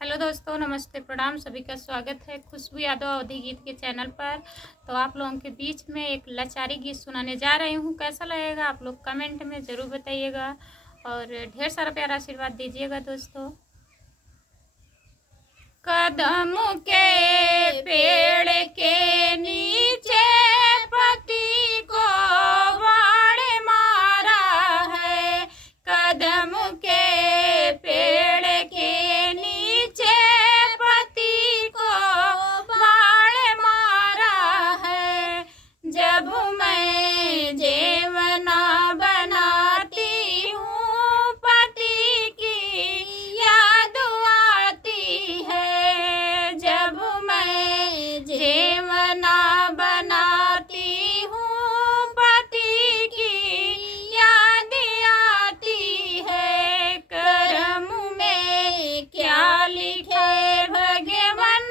Hello दोस्तों, नमस्ते, प्रणाम। सभी का स्वागत है खुशबू यादव अवधि गीत के चैनल पर। तो आप लोगों के बीच में एक लाचारी गीत सुनाने जा रही हूँ। कैसा लगेगा आप लोग कमेंट में ज़रूर बताइएगा और ढेर सारा प्यारा आशीर्वाद दीजिएगा दोस्तों। कदम के पेड़ के नीचे पति को बाण मारा है। कदम के पेड़ के नीचे पति को बाण मारा है। जब मैं जेवना बनाती हूँ पति की याद आती है। जब मैं जेवना बनाती हूँ पति की याद आती है। करम में क्या लिखे भगवान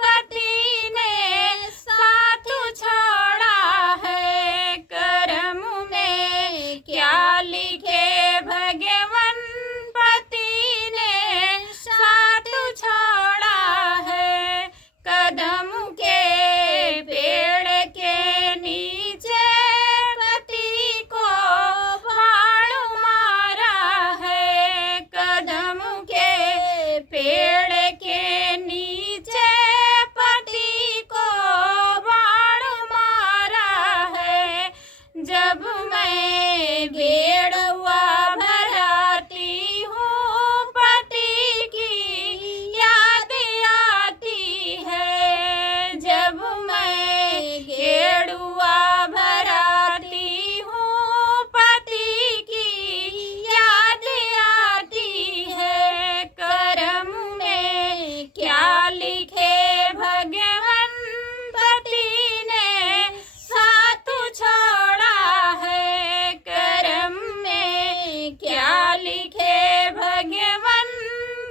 पति ने साथ छोड़ा है। करम में क्या लिखे भगवान पति ने साथ छोड़ा है। कदम के पेड़ के नीचे पति को बाण मारा है। कदम के पेड़ के नीचे पति को बाण मारा है। जब मैं भेड़ुआ भराती हूँ पति की याद आती है। जब मैं भेड़ुआ भराती हूँ पति की याद आती है। करम में क्या लिखे भगवान पति ने साथ छोड़ा है। करम में क्या लिखे भगवान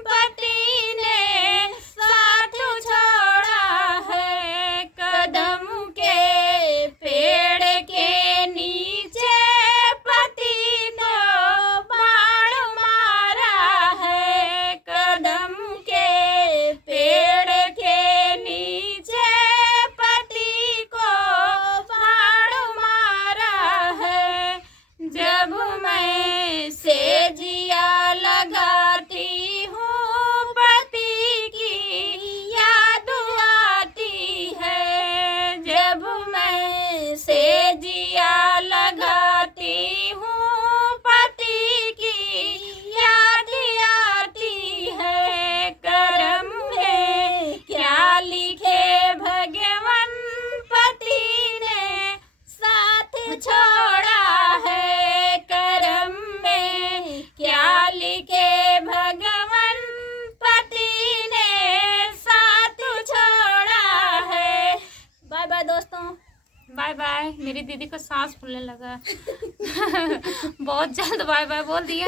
पति ने साथ छोड़ा है। कदम के पेड़ के नीचे पति को बाण मारा है। कदम के पेड़ के नीचे पति को बाण मारा है। जब मैं सेजिया लगाती हूँ पति की याद आती है। जब मैं सेजिया लगाती हूँ पति की याद आती है। करम में क्या लिखे भगवान पति ने साथ छोड़ा है। करम में क्या लिखे भगवान पति ने साथ छोड़ा है। बाय बाय दोस्तों, बाय बाय। मेरी दीदी को सांस फूलने लगा बहुत जल्द बाय बाय बोल दिया।